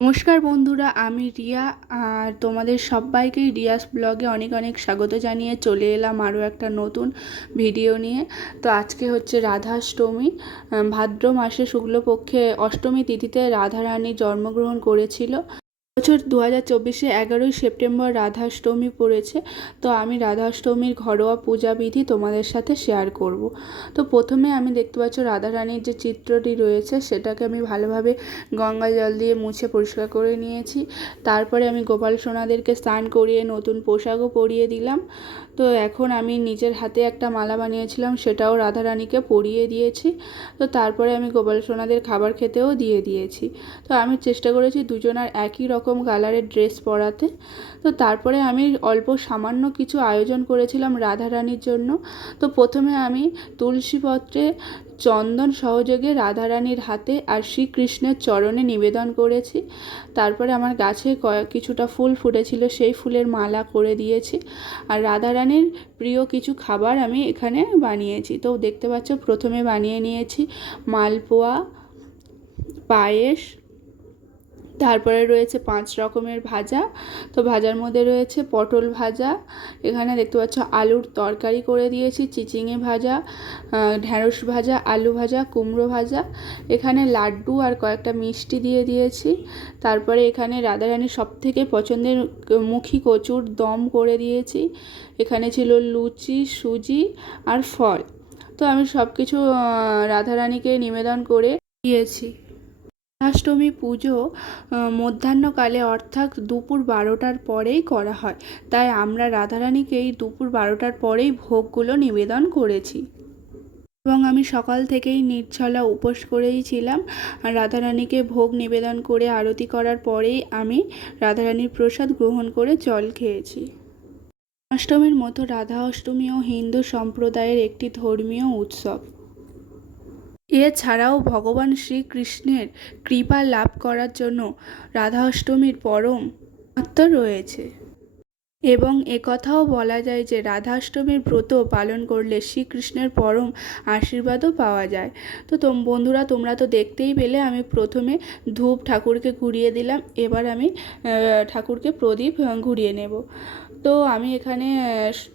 নমস্কার বন্ধুরা, আমি রিয়া আর তোমাদের সবাইকেই রিয়াস ব্লগে অনেক অনেক স্বাগত জানিয়ে চলে এলাম আরও একটা নতুন ভিডিও নিয়ে। তো আজকে হচ্ছে রাধাষ্টমী। ভাদ্র মাসে শুক্লপক্ষে অষ্টমী তিথিতে রাধারানী জন্মগ্রহণ করেছিল। বছর দু হাজার চব্বিশে এগারোই সেপ্টেম্বর রাধাষ্টমী পড়েছে, তো আমি রাধাষ্টমীর ঘরোয়া পূজাবিধি তোমাদের সাথে শেয়ার করব। তো প্রথমে আমি দেখতে পাচ্ছ রাধারানীর যে চিত্রটি রয়েছে, সেটাকে আমি ভালোভাবে গঙ্গা জল দিয়ে মুছে পরিষ্কার করে নিয়েছি। তারপরে আমি গোপাল সোনাদেরকে স্নান করিয়ে নতুন পোশাকও পরিয়ে দিলাম। তো এখন আমি নিজের হাতে একটা মালা বানিয়েছিলাম, সেটাও রাধারানীকে পরিয়ে দিয়েছি। তো তারপরে আমি গোপাল সোনাদের খাবার খেতেও দিয়ে দিয়েছি। তো আমি চেষ্টা করেছি দুজনার একই রকম কালারের ড্রেস পরাতে। তো তারপরে আমি অল্প সামান্য কিছু আয়োজন করেছিলাম রাধারানীর জন্য। তো প্রথমে আমি তুলসী পত্রে চন্দন সহযোগে রাধারানীর হাতে আর শ্রীকৃষ্ণের চরণে নিবেদন করেছি। তারপরে আমার গাছে কিছুটা ফুল ফুটেছিল, সেই ফুলের মালা করে দিয়েছি। আর রাধারানীর প্রিয় কিছু খাবার আমি এখানে বানিয়েছি। তো দেখতে পাচ্ছ, প্রথমে বানিয়ে নিয়েছি মালপোয়া, পায়েস তারপরে রয়েছে পাঁচ রকমের ভাজা। তো ভাজার মধ্যে রয়েছে পটল ভাজা, এখানে দেখতে পাচ্ছ আলুর তরকারি করে দিয়েছি, চিচিঙে ভাজা ঢ্যাঁড়স ভাজা, আলু ভাজা, কুমড়ো ভাজা, এখানে লাড্ডু আর কয়েকটা মিষ্টি দিয়ে দিয়েছি। তারপরে এখানে রাধারানীর সবথেকে পছন্দের মুখী কচুর দম করে দিয়েছি। এখানে ছিল লুচি, সুজি আর ফল। তো আমি সব কিছু রাধারানীকে নিবেদন করে দিয়েছি। অষ্টমী পুজো মধ্যাহ্নকালে অর্থাৎ দুপুর বারোটার পরেই করা হয়। তাই আমরা রাধারানীকে এই দুপুর বারোটার পরেই ভোগগুলো নিবেদন করেছি। এবং আমি সকাল থেকেই নির্জলা উপোস করেই ছিলাম। আর রাধারানীকে ভোগ নিবেদন করে আরতি করার পরেই আমি রাধারানীর প্রসাদ গ্রহণ করে জল খেয়েছি। অষ্টমীর মতো রাধা অষ্টমীও হিন্দু সম্প্রদায়ের একটি ধর্মীয় উৎসব। এছাড়াও ভগবান শ্রীকৃষ্ণের কৃপা লাভ করার জন্য রাধা অষ্টমীর পরম মাহাত্ম্য রয়েছে। এবং একথাও বলা যায় যে রাধাষ্টমীর ব্রত পালন করলে শ্রীকৃষ্ণের পরম আশীর্বাদও পাওয়া যায়। তো তোম, বন্ধুরা, তোমরা তো দেখতেই পেলে আমি প্রথমে ধূপ ঠাকুরকে ঘুরিয়ে দিলাম, এবার আমি ঠাকুরকে প্রদীপ ঘুরিয়ে নেব। তো আমি এখানে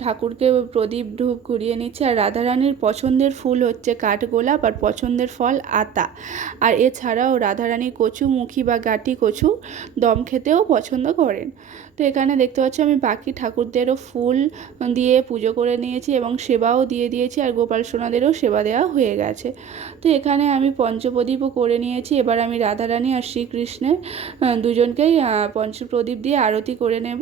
ঠাকুরকে প্রদীপ ধূপ ঘুরিয়ে নিচ্ছি। আর রাধারানীর পছন্দের ফুল হচ্ছে কাঠগোলাপ আর পছন্দের ফল আতা। আর এছাড়াও রাধারানী কচুমুখী বা গাটি কচু দম খেতেও পছন্দ করেন। তো এখানে দেখতে পাচ্ছি আমি বাকি ঠাকুরদেরও ফুল দিয়ে পুজো করে নিয়েছি এবং সেবাও দিয়ে দিয়েছি আর গোপাল সোনাদেরও সেবা দেওয়া হয়ে গেছে। তো এখানে আমি পঞ্চপ্রদীপও করে নিয়েছি। এবার আমি রাধারানী আর শ্রীকৃষ্ণের দুজনকেই পঞ্চপ্রদীপ দিয়ে আরতি করে নেব।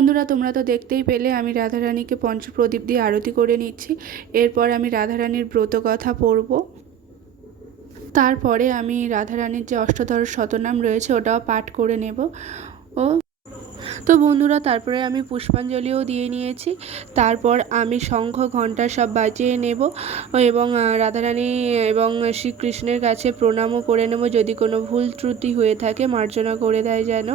বন্ধুরা, তোমরা তো দেখতেই পেলে, আমি রাধারানীকে পঞ্চপ্রদীপ দিয়ে আরতি করে নিচ্ছি। এরপর আমি রাধারানীর ব্রত কথা পড়ব। তারপরে আমি রাধারানীর যে অষ্টধর শতনাম রয়েছে, ওটাও পাঠ করে নেব। ও। তো বন্ধুরা, তারপরে আমি পুষ্পাঞ্জলিও দিয়ে নিয়েছি। তারপর আমি শঙ্খ ঘণ্টা সব বাজিয়ে নেব এবং রাধারানী এবং শ্রীকৃষ্ণের কাছে প্রণামও করে নেব। যদি কোনো ভুল ত্রুটি হয়ে থাকে, মার্জনা করে দেয় যেন।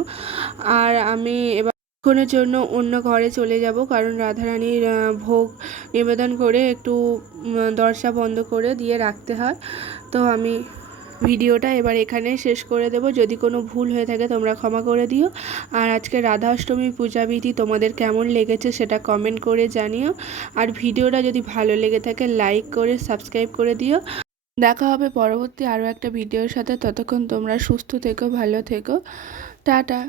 আর আমি এবার কিছুক্ষণের জন্য অন্য ঘরে চলে যাব। কারণ রাধারানীর ভোগ নিবেদন করে একটু দরজা বন্ধ করে দিয়ে রাখতে হয়। তো আমি ভিডিওটা এবার এখানে শেষ করে দেব। যদি কোনো ভুল হয়ে থাকে তোমরা ক্ষমা করে দিও। আর আজকে রাধা অষ্টমী পূজাবিধি তোমাদের কেমন লেগেছে সেটা কমেন্ট করে জানিও। আর ভিডিওটা যদি ভালো লেগে থাকে লাইক করে সাবস্ক্রাইব করে দিও। দেখা হবে পরবর্তী আরও একটা ভিডিওর সাথে। ততক্ষণ তোমরা সুস্থ থেকো, ভালো থেকো। টাটা।